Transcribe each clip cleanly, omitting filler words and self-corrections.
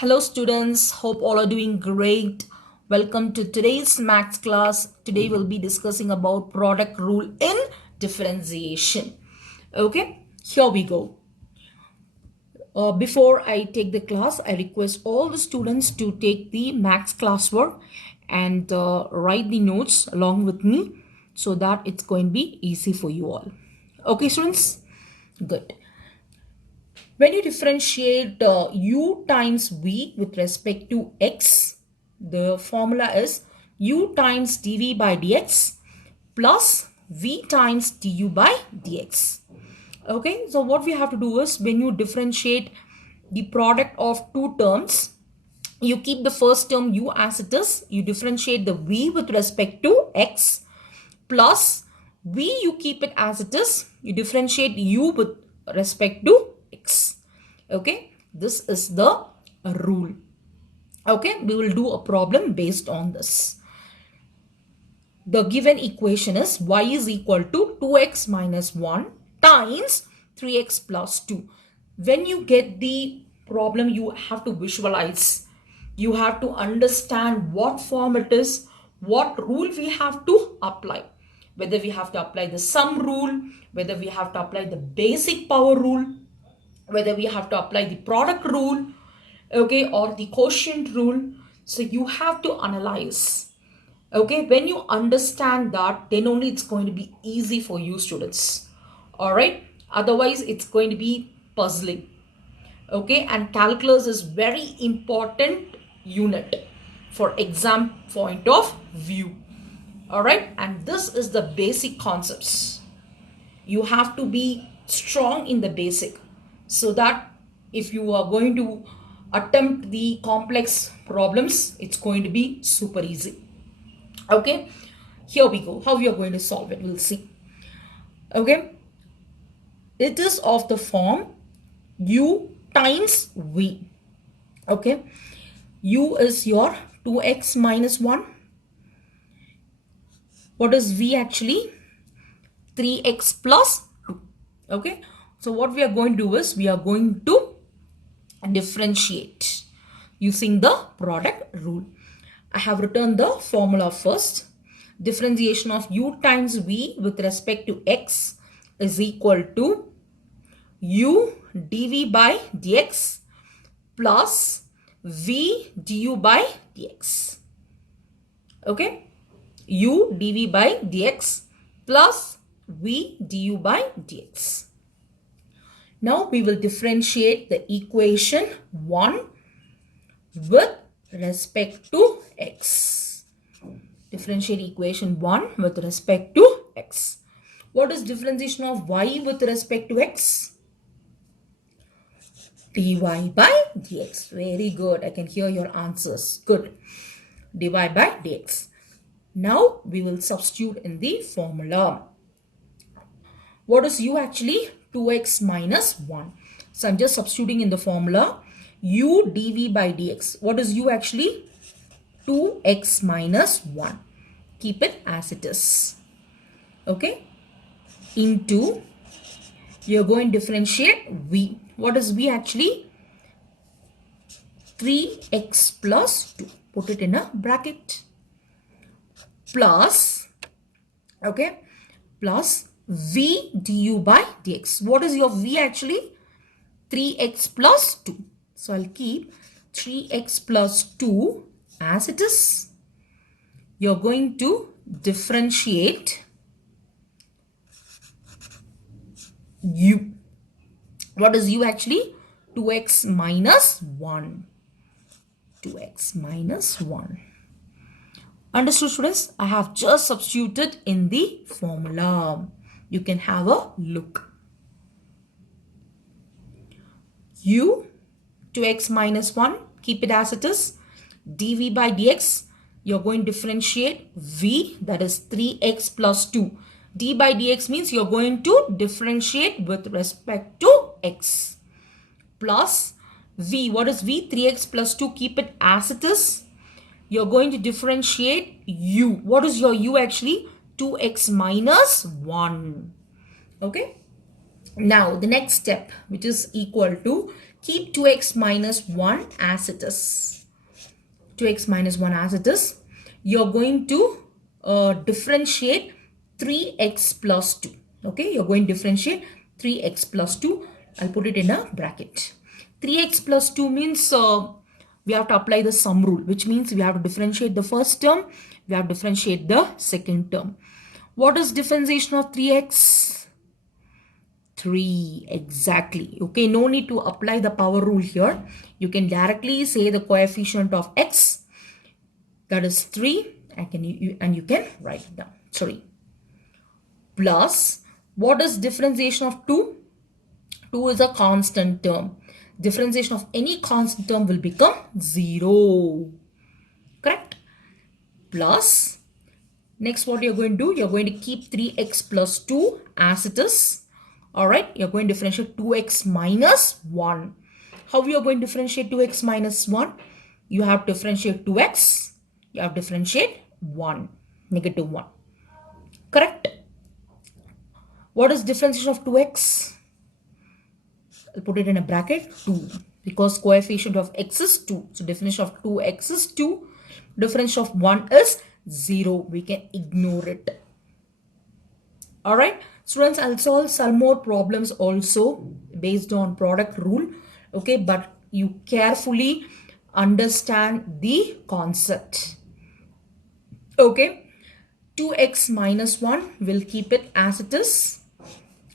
Hello students, hope all are doing great. Welcome to today's maths class. Today we'll be discussing about product rule in differentiation. Okay, here we go. Before I take the class, I request all the students to take the maths classwork and write the notes along with me so that it's going to be easy for you all. Okay students, good. When you differentiate u times v with respect to x, the formula is u times dv by dx plus v times du by dx. Okay, so what we have to do is when you differentiate the product of two terms, you keep the first term u as it is, you differentiate the v with respect to x plus v, you keep it as it is, you differentiate u with respect to x. Okay, this is the rule. Okay, we will do a problem based on this. The given equation is y is equal to 2x minus 1 times 3x plus 2. When you get the problem, you have to visualize. You have to understand what form it is, what rule we have to apply. Whether we have to apply the sum rule, whether we have to apply the basic power rule, whether we have to apply the product rule, okay, or the quotient rule. So you have to analyze. Okay, when you understand that, then only it's going to be easy for you students. All right, otherwise it's going to be puzzling. Okay, and calculus is very important unit for exam point of view. All right, and this is the basic concepts. You have to be strong in the basic so that if you are going to attempt the complex problems, it's going to be super easy. Okay, here we go. How we are going to solve it, we'll see. Okay, it is of the form u times v. Okay, u is your 2x minus 1. What is v actually? 3x plus 2. Okay, so what we are going to do is we are going to differentiate using the product rule. I have written the formula first. Differentiation of u times v with respect to x is equal to u dv by dx plus v du by dx. Okay, u dv by dx plus v du by dx. Now we will differentiate the equation 1 with respect to x. Differentiate equation 1 with respect to x. What is differentiation of y with respect to x? dy by dx. Very good. I can hear your answers. Good. dy by dx. Now we will substitute in the formula. What is u actually? 2x minus 1. So I'm just substituting in the formula u dv by dx. What is u actually? 2x minus 1. Keep it as it is. Okay. Into, you're going to differentiate v. What is v actually? 3x plus 2. Put it in a bracket. Plus, okay, plus v du by dx. What is your v actually? 3x plus 2. So I'll keep 3x plus 2 as it is. You're going to differentiate u. What is u actually? 2x minus 1. 2x minus 1. Understood students? I have just substituted in the formula. You can have a look. u 2x minus 1, keep it as it is. dv by dx, you're going to differentiate v, that is 3x plus 2. d by dx means you're going to differentiate with respect to x. Plus v, what is v? 3x plus 2, keep it as it is. You're going to differentiate u. What is your u actually? 2x minus 1. Okay. Now the next step, which is equal to Keep 2x minus 1 as it is. 2x minus 1 as it is. You're going to differentiate 3x plus 2. Okay, you're going to differentiate 3x plus 2. I'll put it in a bracket. 3x plus 2 means we have to apply the sum rule, which means we have to differentiate the first term, we have to differentiate the second term. What is differentiation of 3x? 3, exactly. Okay, no need to apply the power rule here. You can directly say the coefficient of x, that is 3, and you can write it down. Sorry. Plus, what is differentiation of 2? 2 is a constant term. Differentiation of any constant term will become 0. Correct? Plus, next what you're going to do, you're going to keep 3x plus 2 as it is. Alright, you're going to differentiate 2x minus 1. How you are going to differentiate 2x minus 1? You have to differentiate 2x. You have to differentiate 1. Negative 1. Correct? What is differentiation of 2x? I'll put it in a bracket, 2. Because coefficient of x is 2. So definition of 2x is 2. Differentiation of 1 is 0. We can ignore it. Alright. Students, I'll solve some more problems also based on product rule. Okay. But you carefully understand the concept. Okay. 2x minus 1, we'll keep it as it is.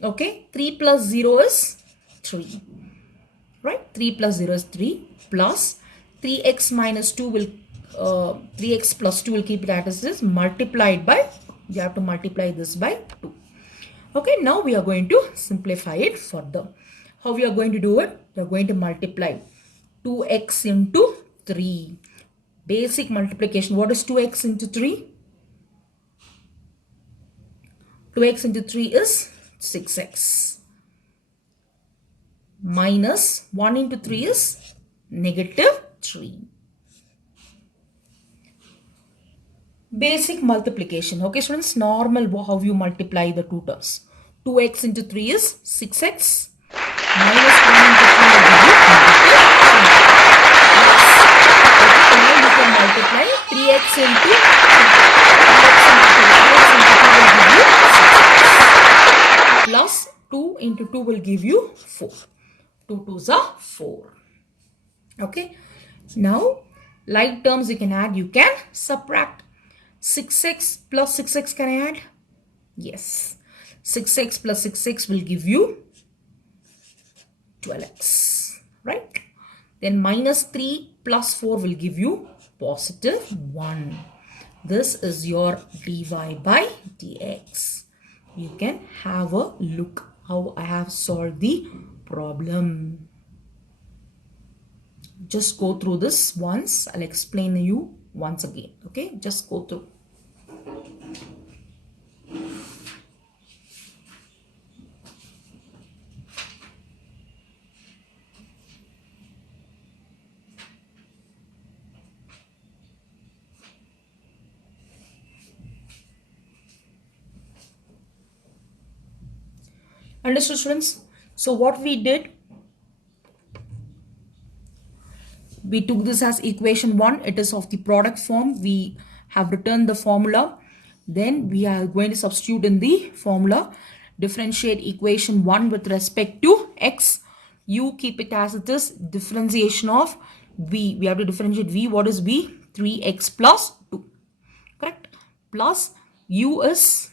Okay. 3 plus 0 is 3. Right. 3 plus 0 is 3. Plus 3x minus 2 will 3x plus 2 will keep it as it is, multiplied by, you have to multiply this by 2. Okay, now we are going to simplify it further. How we are going to do it? We are going to multiply 2x into 3. Basic multiplication. What is 2x into 3? 2x into 3 is 6x. Minus 1 into 3 is negative 3. Basic multiplication. Okay, students, normal how you multiply the two terms. 2x into 3 is 6x. Minus 1 into 3 will give you negative 3. Okay, now you can multiply 3x into 2 will give you 6x. Plus 2 into 2 will give you 4. 2 2s are 4. Okay. Now, like terms you can add, you can subtract. 6x plus 6x can I add? Yes. 6x plus 6x will give you 12x. Right? Then minus 3 plus 4 will give you positive 1. This is your dy by dx. You can have a look how I have solved the problem. Just go through this once. I'll explain you once again. Okay, just go through. Understood, students? So what we did, we took this as equation 1. It is of the product form. We have written the formula. Then we are going to substitute in the formula. Differentiate equation 1 with respect to x. You keep it as it is. Differentiation of v. We have to differentiate v. What is v? 3x plus 2. Correct? Plus u is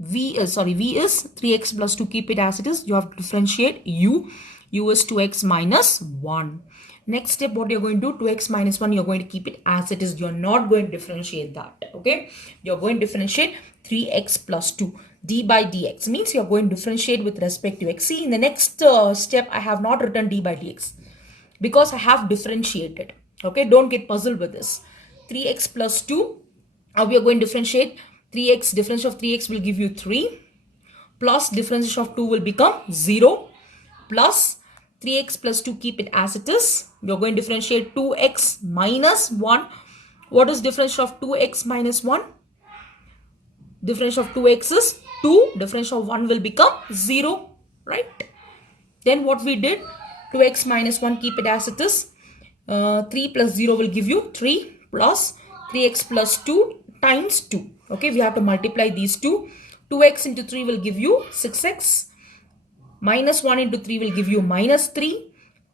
v is 3x plus 2. Keep it as it is. You have to differentiate u. U is 2x minus 1. Next step, what you're going to do, 2x minus 1, you're going to keep it as it is. You're not going to differentiate that. Okay. You're going to differentiate 3x plus 2. D by dx means you're going to differentiate with respect to x. See, in the next step, I have not written d by dx because I have differentiated. Okay. Don't get puzzled with this. 3x plus 2. Now we are going to differentiate 3x. Difference of 3x will give you 3. Plus differentiation of 2 will become 0. Plus 3x plus 2, keep it as it is. We are going to differentiate 2x minus 1. What is difference of 2x minus 1? Difference of 2x is 2. Difference of 1 will become 0. Right? Then what we did? 2x minus 1, keep it as it is. 3 plus 0 will give you 3 plus 3x plus 2 times 2. Okay, we have to multiply these two. 2x into 3 will give you 6x. Minus 1 into 3 will give you minus 3.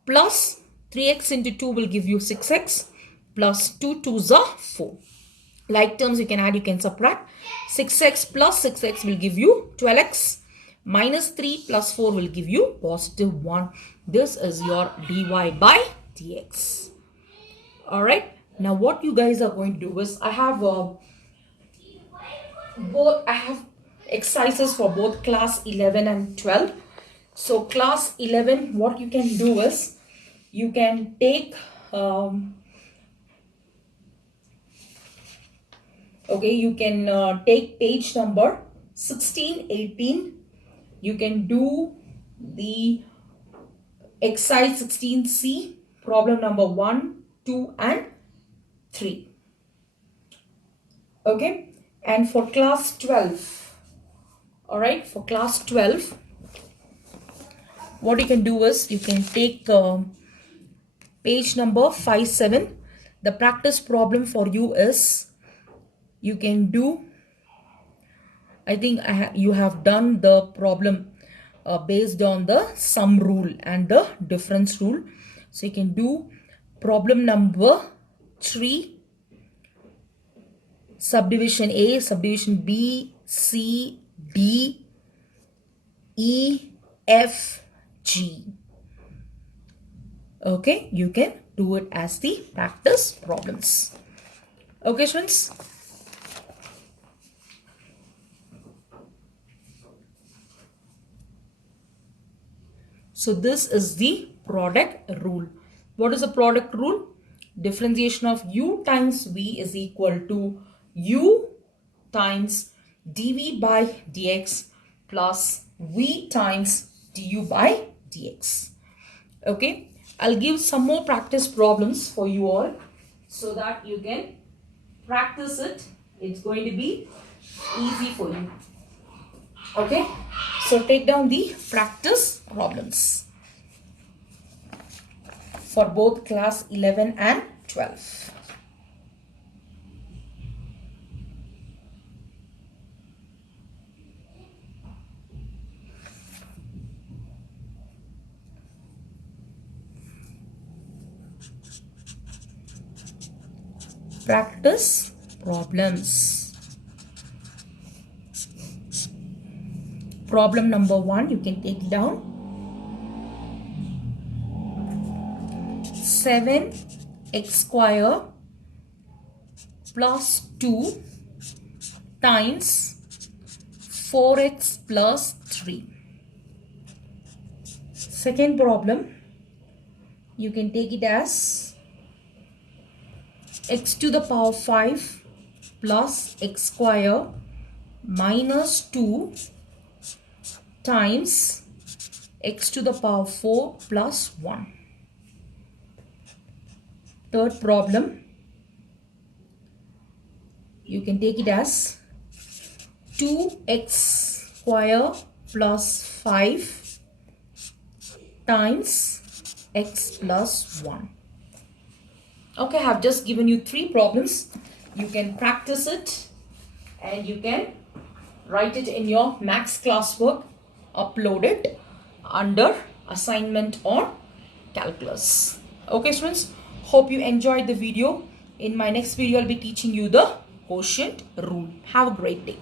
Plus 3x into 2 will give you 6x. Plus 2 2s are 4. Like terms you can add, you can subtract. 6x plus 6x will give you 12x. Minus 3 plus 4 will give you positive 1. This is your dy by dx. Alright. Now what you guys are going to do is, I have exercises for both class 11 and 12. So class 11, what you can do is, you can take you can take page number 16, 18. You can do the exercise 16C, problem number 1, 2 and 3. Okay, and for class 12, alright, for class 12, what you can do is, you can take page number 5, 7. The practice problem for you is, you can do, I think you have done the problem based on the sum rule and the difference rule. So you can do problem number 3, subdivision A, subdivision B, C, D, E, F, G. Okay, you can do it as the practice problems. Okay, students. So this is the product rule. What is the product rule? Differentiation of u times v is equal to u times dv by dx plus v times du by dx. Okay, I'll give some more practice problems for you all so that you can practice it. It's going to be easy for you. Okay, so take down the practice problems for both class 11 and 12. Practice problems. Problem number 1, you can take it down. 7x square plus 2 times 4x plus 3. Second problem, you can take it as x to the power 5 plus x square minus 2 times x to the power 4 plus 1. Third problem, you can take it as 2x square plus 5 times x plus 1. Okay, I have just given you 3 problems. You can practice it and you can write it in your max classwork, upload it under assignment on calculus. Okay, students, hope you enjoyed the video. In my next video, I'll be teaching you the quotient rule. Have a great day.